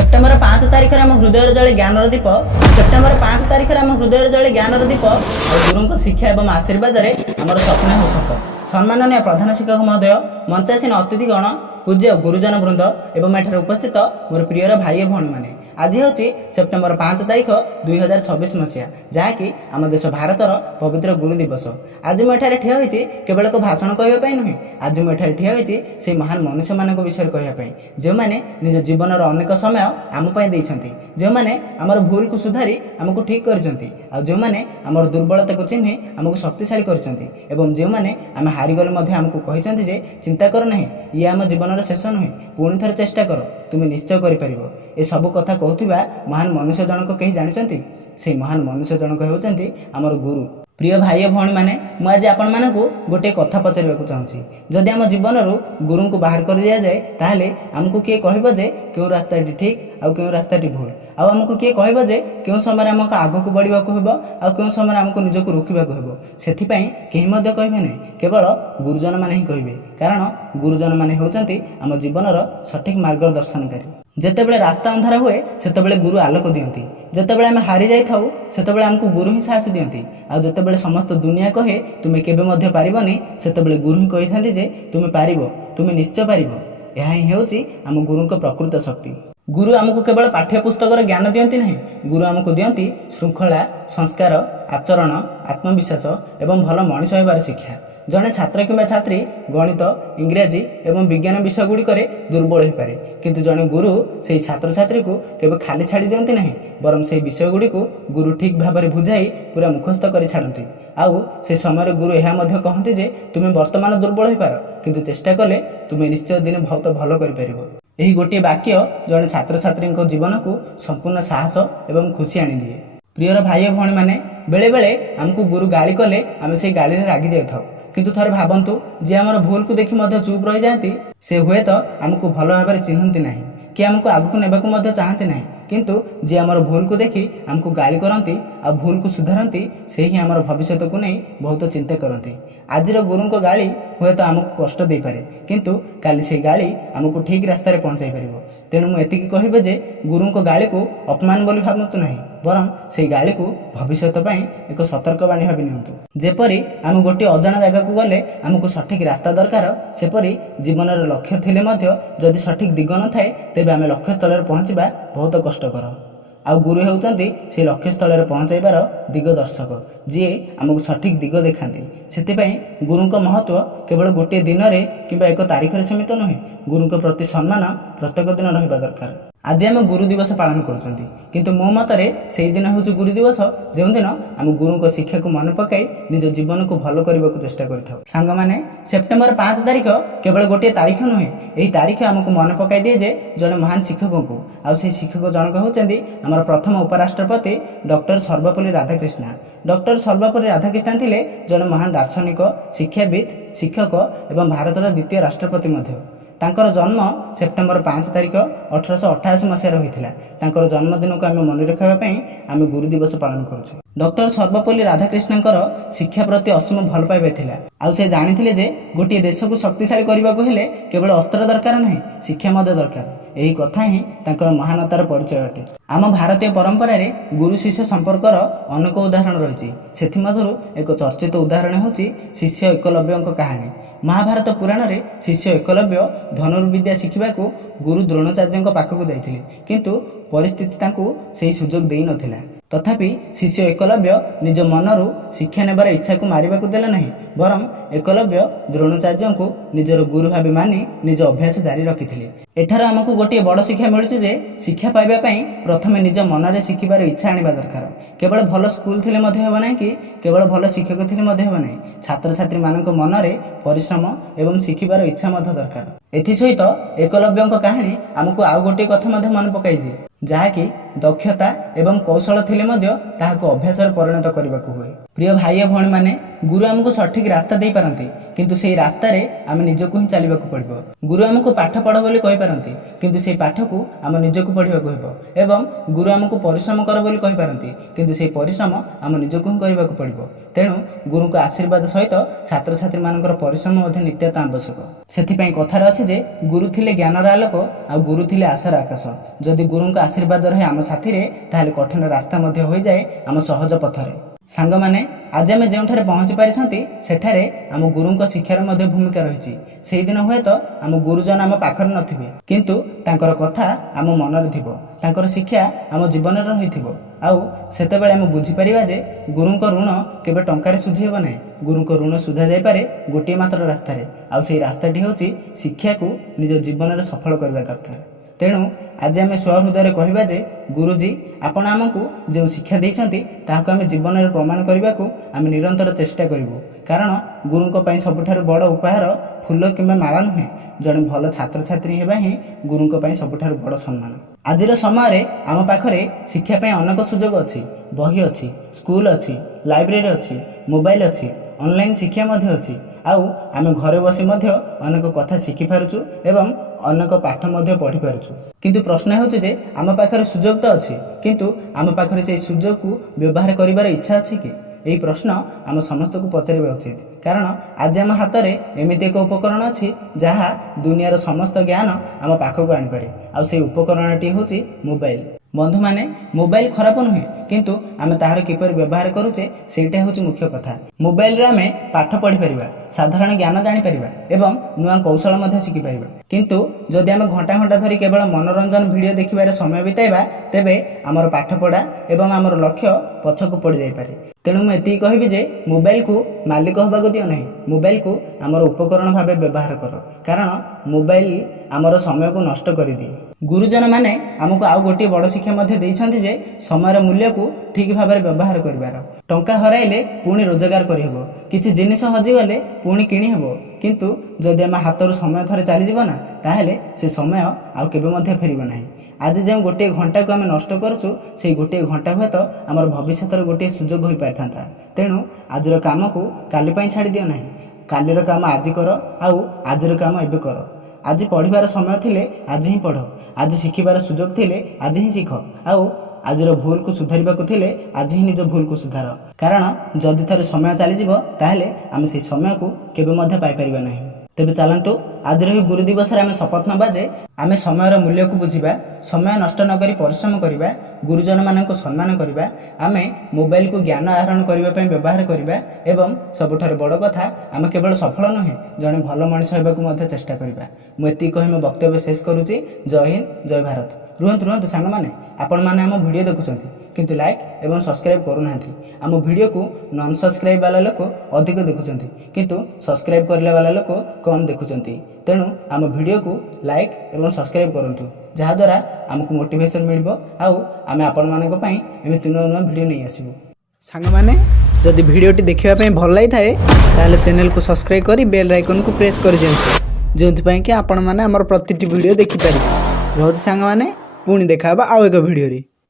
September 5 तारिख आम हृदय जले ज्ञानर दीप सेप्टेम्बर 5 तारिख आम हृदय जले ज्ञानर दीप और गुरु शिक्षा एवं आशीर्वाद आमर स्वप्न हो सत। सम्माननीय प्रधान शिक्षक महोदय, मंचासीन अतिथिगण, पूज्य गुरुजन वृंद एवं एठार उपस्थित मोर प्रियर भाई भौणी मैंने, आज हूँ सेप्टेम्बर 5 तारिख 2026 मसीहा, जहाँकि आम देश भारतर पवित्र गुरु दिवस। आज मुझे ठिया होती केवल एक भाषण कहवाई नुहे, आज मुझे ठिया होती से महान मनुष्य मान विषय कहवाई जो मैंने निज जीवन अनेक समय आमपाई देते, जो मैंने आमर भूल को सुधारी आमको ठीक कर, जो मैंने आमर दुर्बलता को चिन्ह आमको शक्तिशाली कर, जो मैंने आम हारिगले आमको कहते जे चिंता कर ना, ये आम जीवन शेष नुहे, पुणी थे चेष्टा कर, तुम निश्चय कर। ए सब कथा कहूथिबा महान मनुष्य जनक कहीं जानते, से महान मनुष्य जनक होउचंती आमर गुरु। प्रिय भाई भौणी मैंने, मुझे आपण मानकु गोटे कथा पचारिबाकु चाहूँगी। जदि आम जीवन गुरु को बाहर कर दिया जाए ताहले आमको किए कहबो जे क्यों रास्ताटी ठीक आउ क्यों रास्ताटी भूल, आमको किए कहबो जे क्यों समय आमको आगक बढ़ाक हेबो आउ क्यों समय आमको निजको रोकिबाकु हेबो। सेथिपई केही मध्य कहबे नै, केवल गुरुजन माने ही कहबे, कारण गुरुजन माने होउचंती आम जीवनर सठिक मार्गदर्शनकारी। जेतेबेले रास्ता अंधार हुए सेतेबेले गुरु आलोक दियंती, जेतेबेले आम हारि जाई थाउ सेतेबेले आमको गुरु ही साहस दियंती, आ जेतेबेले समस्त दुनिया कहे तुमे केबे मध्य पारिबनी सेतेबेले गुरु ही कहिथांती जे तुमे पारिबो, तुमे निश्चय पारिबो। यह ही हेउची आम गुरुंक प्रकृत शक्ति। गुरु आमको केवल पाठ्य पुस्तकर ज्ञान दियंती नहीं, गुरु आमको दियंती श्रृंखला, संस्कार, आचरण, आत्मविश्वास एवं भल मनीष होबार शिक्षा। जड़े छात्र किंबा छात्री गणित, इंग्राजी एवं विज्ञान विषय गुड़िक दुर्बल हो पारे, किंतु जड़े गुरु से छात्र छात्री को केवल खाली छाड़ी दियंती नहीं, बरम से विषय गुड़ी को गुरु ठीक भाव में बुझाई पूरा मुखस्थ कर छाड़ती। आउ से समय गुरु यह कहते जे तुम्हें वर्तमान दुर्बल हो पार, किंतु चेष्टा कले तुम्हें निश्चय दिन बहुत भल कर। यही गोटे वाक्य जड़े छात्र छात्री जीवन को संपूर्ण साहस एवं खुशी आनी दिए। प्रियर भाई भौणी मैंने, बेले बेले आमको गुरु गाली कले आम से गाली रागी जाऊ, किंतु थरे भावंतु जे आमर भूल को देखि मध्य चुप रही जाती, से हुए तो आमको भल भाव में चिन्हती नहीं कि आमको आगक नेबाकु मध्य चाहती नहीं, किंतु जे आमर भूल को देखि आमको गाली करती आ भूल को सुधारती, से ही आमर भविष्य को नहीं बहुत चिंता करती। आज गुरु को गाली हुए तो आमको कष्ट दे पारे, किंतु काली से गाली आमको ठीक रास्तार पहुँचाई पार। तेणु मुझे कहबे जे गुरु को गाली को अपमान बोली भावतु नहीं, बरम से गाली को भविष्य एक सतर्कवाणी भाव नियंतु। जेपरी आम गोटे अजाणा जगह को गले आमको सठिक रास्ता दरकार, सेपरी जीवन लक्ष्य थिले मध्य जदि सठिक दिग न थाए तेबे आम लक्ष्य स्थल पहुँचवा बहुत कष्टकर। आ गुरु होउचंती से लक्ष्य स्थल पहुँचाइबार दिगदर्शक, जी आमको सठिक दिग देखाती। सेतिपई गुरुंक महत्व केवल गोटे दिन में किंबा एक तारीख में सीमित नुहे, गुरुंक प्रति सम्मान प्रत्येक दिन रहिबा दरकार। आज आम गुरु दिवस पालन करुँच, किंतु मो मतरे से दिन हूँ गुरु दिवस जो दिन आम गुरु को शिक्षा को मन पकाई निज जीवन को भल करने को चेष्टा कर। मैंने सेप्टेम्बर 5 तारिख केवल गोटे तारीख नुहे, यही तारीख आमको मन पकाई दिए जे जड़े महान शिक्षक को, आ से शिक्षक जनक होती आम प्रथम उपराष्ट्रपति डॉक्टर सर्वपल्ली राधाकृष्ण। डॉक्टर सर्वपल्ली राधाकृष्ण थे जड़े महान दार्शनिक, शिक्षाविद, शिक्षक एवं भारतर द्वितीय राष्ट्रपति मध्य। तांकर जन्म सेप्टेम्बर 5 तारिख 1888 मसीह होता। तांकर जन्मदिन को आम मन रखापी आम गुरु दिवस पालन करुचे। डॉक्टर सर्वपल्ली राधाकृष्ण शिक्षा प्रति असीम भल पाइबा थिला, आउ से जानिथिले जे गोटे देश को शक्तिशाली करने को हेले केवल अस्त्र दरकार नहीं, शिक्षा मध्य दरकार। यही कथा ही तांकर महानतार परिचय अटे। आम भारतीय परंपरा रे गुरु शिष्य संपर्कर अनेक उदाहरण रही, सेथिमध्यरु एक चर्चित उदाहरण होची शिष्य एकलव्यଙ୍କ कहानी। महाभारत पुराण रे शिष्य एकलव्य धनुर्विद्या शिखिबाकू गुरु द्रोणाचार्य पाखक जाइथिले, किंतु परिस्थिति तांकू सेही सुजोग देई नथिला। तथापि शिष्य एकलव्य निज मनरू शिक्षा नेबार इच्छा को मारिबाकू देला नहीं, बरम एकलव्य द्रोणाचार्य को निजर गुरु भाव मानि निज अभ्यास जारी रखिथिले। एठार आमको गोटे बड़ शिक्षा मिलुछि जे शिक्षा पाइबा पई प्रथमे निज मनरे शिखिबार इच्छा आनिबा दरकार। केवल भल स्कूल थिले मध्ये हेबा नाही कि केवल भल शिक्षक थिले मध्ये हेबा नाही, छात्र छात्री मानक मनरे परिश्रम एवं शिखिबार इच्छा मध्ये दरकार। एथि सहित एकलव्यଙ୍କ कहानी आमको आउ गोटे कथा मध्ये मन पकाई जे जहाँकि दक्षता एवं कौशल थिले मध्ये ताहाको अभ्यास परिणत करने को हुए। प्रिय भाई भौणी माने, गुरु आमको सठिक रास्ता दे पारती, କିନ୍ତୁ ସେହି ରାସ୍ତାରେ ଆମେ ନିଜକୁ ହିଁ ଚାଲିବାକୁ ପଡ଼ିବ। ଗୁରୁ ଆମକୁ ପାଠ ପଢ଼ ବୋଲି କହିପାରନ୍ତି, କିନ୍ତୁ ସେହି ପାଠକୁ ଆମ ନିଜକୁ ପଢ଼ିବାକୁ ହେବ। ଏବଂ ଗୁରୁ ଆମକୁ ପରିଶ୍ରମ କର ବୋଲି କହିପାରନ୍ତି, କିନ୍ତୁ ସେହି ପରିଶ୍ରମ ଆମ ନିଜକୁ ହିଁ କରିବାକୁ ପଡ଼ିବ। ତେଣୁ ଗୁରୁଙ୍କ ଆଶୀର୍ବାଦ ସହିତ ଛାତ୍ରଛାତ୍ରୀମାନଙ୍କର ପରିଶ୍ରମ ମଧ୍ୟ ନିତ୍ୟାନ୍ତ ଆବଶ୍ୟକ। ସେଥିପାଇଁ କଥାରେ ଅଛି ଯେ ଗୁରୁ ଥିଲେ ଜ୍ଞାନର ଆଲୋକ, ଆଉ ଗୁରୁ ଥିଲେ ଆଶାର ଆକାଶ। ଯଦି ଗୁରୁଙ୍କ ଆଶୀର୍ବାଦ ରହେ ଆମ ସାଥିରେ, ତାହେଲେ କଠିନ ରାସ୍ତା ମଧ୍ୟ ହୋଇଯାଏ ଆମ ସହଜ ପଥରେ। ସାଙ୍ଗମାନେ, ଆଜି ଆମେ ଯେଉଁଠାରେ ପହଞ୍ଚି ପାରିଛନ୍ତି ସେଠାରେ ଆମ ଗୁରୁଙ୍କ ଶିକ୍ଷାର ମଧ୍ୟ ଭୂମିକା ରହିଛି। ସେହିଦିନ ହୁଏତ ଆମ ଗୁରୁଜନ ଆମ ପାଖରେ ନଥିବେ, କିନ୍ତୁ ତାଙ୍କର କଥା ଆମ ମନରେ ଥିବ, ତାଙ୍କର ଶିକ୍ଷା ଆମ ଜୀବନରେ ରହିଥିବ। ଆଉ ସେତେବେଳେ ଆମେ ବୁଝିପାରିବା ଯେ ଗୁରୁଙ୍କ ଋଣ କେବେ ଟଙ୍କାରେ ଶୁଝି ହେବ ନାହିଁ। ଗୁରୁଙ୍କ ଋଣ ଶୁଝା ଯାଇପାରେ ଗୋଟିଏ ମାତ୍ର ରାସ୍ତାରେ, ଆଉ ସେହି ରାସ୍ତାଟି ହେଉଛି ଶିକ୍ଷାକୁ ନିଜ ଜୀବନରେ ସଫଳ କରିବା ଦରକାର। ତେଣୁ ଆଜି ଆମେ ସ୍ୱହୃଦୟରେ କହିବା ଯେ ଗୁରୁଜୀ, ଆପଣ ଆମକୁ ଯେଉଁ ଶିକ୍ଷା ଦେଇଛନ୍ତି ତାହାକୁ ଆମେ ଜୀବନରେ ପ୍ରମାଣ କରିବାକୁ ଆମେ ନିରନ୍ତର ଚେଷ୍ଟା କରିବୁ। କାରଣ ଗୁରୁଙ୍କ ପାଇଁ ସବୁଠାରୁ ବଡ଼ ଉପହାର ଫୁଲ କିମ୍ବା ମାଳା ନୁହେଁ, ଜଣେ ଭଲ ଛାତ୍ରଛାତ୍ରୀ ହେବା ହିଁ ଗୁରୁଙ୍କ ପାଇଁ ସବୁଠାରୁ ବଡ଼ ସମ୍ମାନ। ଆଜିର ସମୟରେ ଆମ ପାଖରେ ଶିକ୍ଷା ପାଇଁ ଅନେକ ସୁଯୋଗ ଅଛି। ବହି ଅଛି, ସ୍କୁଲ ଅଛି, ଲାଇବ୍ରେରୀ ଅଛି, ମୋବାଇଲ ଅଛି, ଅନଲାଇନ୍ ଶିକ୍ଷା ମଧ୍ୟ ଅଛି। ଆଉ ଆମେ ଘରେ ବସି ମଧ୍ୟ ଅନେକ କଥା ଶିଖିପାରୁଛୁ ଏବଂ ଅନେକ ପାଠ ମଧ୍ୟ ପଢ଼ିପାରୁଛୁ। କିନ୍ତୁ ପ୍ରଶ୍ନ ହେଉଛି ଯେ ଆମ ପାଖରେ ସୁଯୋଗ ତ ଅଛି, କିନ୍ତୁ ଆମ ପାଖରେ ସେହି ସୁଯୋଗକୁ ବ୍ୟବହାର କରିବାର ଇଚ୍ଛା ଅଛି କି? ଏହି ପ୍ରଶ୍ନ ଆମ ସମସ୍ତଙ୍କୁ ପଚାରିବା ଉଚିତ। କାରଣ ଆଜି ଆମ ହାତରେ ଏମିତି ଏକ ଉପକରଣ ଅଛି ଯାହା ଦୁନିଆର ସମସ୍ତ ଜ୍ଞାନ ଆମ ପାଖକୁ ଆଣିପାରେ, ଆଉ ସେହି ଉପକରଣଟି ହେଉଛି ମୋବାଇଲ। ବନ୍ଧୁମାନେ, ମୋବାଇଲ ଖରାପ ନୁହେଁ, କିନ୍ତୁ ଆମେ ତାହାର କିପରି ବ୍ୟବହାର କରୁଛେ ସେଇଟା ହେଉଛି ମୁଖ୍ୟ କଥା। ମୋବାଇଲରେ ଆମେ ପାଠ ପଢ଼ିପାରିବା, ସାଧାରଣ ଜ୍ଞାନ ଜାଣିପାରିବା ଏବଂ ନୂଆ କୌଶଳ ମଧ୍ୟ ଶିଖିପାରିବା। କିନ୍ତୁ ଯଦି ଆମେ ଘଣ୍ଟା ଘଣ୍ଟା ଧରି କେବଳ ମନୋରଞ୍ଜନ ଭିଡ଼ିଓ ଦେଖିବାରେ ସମୟ ବିତାଇବା, ତେବେ ଆମର ପାଠପଢ଼ା ଏବଂ ଆମର ଲକ୍ଷ୍ୟ ପଛକୁ ପଡ଼ିଯାଇପାରେ। ତେଣୁ ମୁଁ ଏତିକି କହିବି ଯେ ମୋବାଇଲକୁ ମାଲିକ ହେବାକୁ ଦିଅ ନାହିଁ, ମୋବାଇଲକୁ ଆମର ଉପକରଣ ଭାବେ ବ୍ୟବହାର କର। କାରଣ ମୋବାଇଲ ଆମର ସମୟକୁ ନଷ୍ଟ କରିଦିଏ। ଗୁରୁଜନମାନେ ଆମକୁ ଆଉ ଗୋଟିଏ ବଡ଼ ଶିକ୍ଷା ମଧ୍ୟ ଦେଇଛନ୍ତି ଯେ ସମୟର ମୂଲ୍ୟକୁ ଠିକ୍ ଭାବରେ ବ୍ୟବହାର କରିବାର। ଟଙ୍କା ହରାଇଲେ ପୁଣି ରୋଜଗାର କରିହେବ, କିଛି ଜିନିଷ ହଜିଗଲେ ପୁଣି କିଣି ହେବ, କିନ୍ତୁ ଯଦି ଆମ ହାତରୁ ସମୟ ଥରେ ଚାଲିଯିବ ନା, ତାହେଲେ ସେ ସମୟ ଆଉ କେବେ ମଧ୍ୟ ଫେରିବ ନାହିଁ। ଆଜି ଯେଉଁ ଗୋଟିଏ ଘଣ୍ଟାକୁ ଆମେ ନଷ୍ଟ କରୁଛୁ, ସେହି ଗୋଟିଏ ଘଣ୍ଟା ହୁଏତ ଆମର ଭବିଷ୍ୟତର ଗୋଟିଏ ସୁଯୋଗ ହୋଇପାରିଥାନ୍ତା। ତେଣୁ ଆଜିର କାମକୁ କାଲି ପାଇଁ ଛାଡ଼ି ଦିଅ ନାହିଁ। କାଲିର କାମ ଆଜି କର, ଆଉ ଆଜିର କାମ ଏବେ କର। ଆଜି ପଢ଼ିବାର ସମୟ ଥିଲେ ଆଜି ହିଁ ପଢ଼, ଆଜି ଶିଖିବାର ସୁଯୋଗ ଥିଲେ ଆଜି ହିଁ ଶିଖ, ଆଉ ଆଜିର ଭୁଲକୁ ସୁଧାରିବାକୁ ଥିଲେ ଆଜି ହିଁ ନିଜ ଭୁଲକୁ ସୁଧାର। କାରଣ ଯଦି ଥରେ ସମୟ ଚାଲିଯିବ, ତାହେଲେ ଆମେ ସେହି ସମୟକୁ କେବେ ମଧ୍ୟ ପାଇପାରିବା ନାହିଁ। ତେବେ ଚାଲନ୍ତୁ ଆଜିର ଏହି ଗୁରୁ ଦିବସରେ ଆମେ ଶପଥ ନେବା ଯେ ଆମେ ସମୟର ମୂଲ୍ୟକୁ ବୁଝିବା, ସମୟ ନଷ୍ଟ ନକରି ପରିଶ୍ରମ କରିବା, ଗୁରୁଜନମାନଙ୍କୁ ସମ୍ମାନ କରିବା, ଆମେ ମୋବାଇଲକୁ ଜ୍ଞାନ ଆହରଣ କରିବା ପାଇଁ ବ୍ୟବହାର କରିବା ଏବଂ ସବୁଠାରୁ ବଡ଼ କଥା, ଆମେ କେବଳ ସଫଳ ନୁହେଁ, ଜଣେ ଭଲ ମଣିଷ ହେବାକୁ ମଧ୍ୟ ଚେଷ୍ଟା କରିବା। ମୁଁ ଏତିକି କହି ମୋ ବକ୍ତବ୍ୟ ଶେଷ କରୁଛି। ଜୟ ହିନ୍ଦ, ଜୟ ଭାରତ। ରୁହନ୍ତୁ ସାଙ୍ଗମାନେ, ଆପଣମାନେ ଆମ ଭିଡ଼ିଓ ଦେଖୁଛନ୍ତି କିନ୍ତୁ ଲାଇକ୍ ଏବଂ ସବସ୍କ୍ରାଇବ୍ କରୁନାହାନ୍ତି। ଆମ ଭିଡ଼ିଓକୁ ନନ୍ ସବସ୍କ୍ରାଇବ୍ ବାଲା ଲୋକ ଅଧିକ ଦେଖୁଛନ୍ତି, କିନ୍ତୁ ସବସ୍କ୍ରାଇବ୍ କରିଲା ବାଲା ଲୋକ କମ୍ ଦେଖୁଛନ୍ତି। ତେଣୁ ଆମ ଭିଡ଼ିଓକୁ ଲାଇକ୍ ଏବଂ ସବସ୍କ୍ରାଇବ୍ କରନ୍ତୁ, ଯାହାଦ୍ୱାରା ଆମକୁ ମୋଟିଭେସନ୍ ମିଳିବ, ଆଉ ଆମେ ଆପଣମାନଙ୍କ ପାଇଁ ଏମିତି ନୂଆ ନୂଆ ଭିଡ଼ିଓ ନେଇ ଆସିବୁ। ସାଙ୍ଗମାନେ, ଯଦି ଭିଡ଼ିଓଟି ଦେଖିବା ପାଇଁ ଭଲ ଲାଗିଥାଏ ତାହେଲେ ଚ୍ୟାନେଲକୁ ସବସ୍କ୍ରାଇବ୍ କରି ବେଲ୍ ଆଇକନ୍କୁ ପ୍ରେସ୍ କରିଦିଅନ୍ତୁ, ଯେଉଁଥିପାଇଁ କି ଆପଣମାନେ ଆମର ପ୍ରତିଟି ଭିଡ଼ିଓ ଦେଖିପାରିବେ। ରହୁଛି ସାଙ୍ଗମାନେ, ପୁଣି ଦେଖା ହେବା ଆଉ ଏକ ଭିଡ଼ିଓରେ।